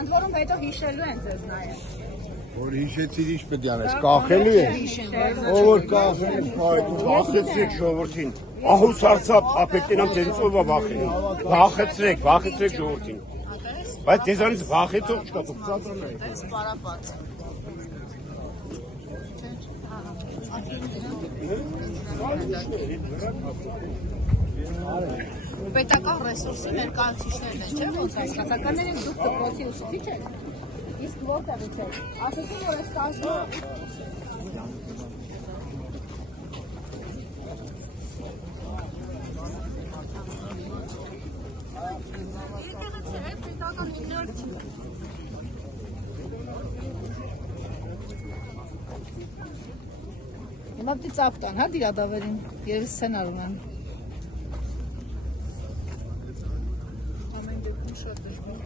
Ընդ որում հետո հիշելու են ձեզ նաև։ Որ հիշեցիր ինչ պետք է անես, կախելու ես։ Ով որ կախել է, Վախեցրեք ժողովրդին։ Ահուս արծապ ապետենամ ձեզից ով է վախենում։ Վախեցրեք ժողովրդին։ Բայց ձեզանից վախեցող չկա, դուք ծածանեք։ Այս պարապած։ Պետական ռեսուրսի ներկայացուցիչներն են, չէ՞, ոնց Հասարակականներին դուք դպրոցի ուսուցիչ եք։ Իսկ որտեղից եք։ Ասեցին, որ այս կազմը Հիմա պիտի ծափ տան, հա, դիրադավերին, և սցենար ունեն։ Ամեն դեպքում շատ դժվար։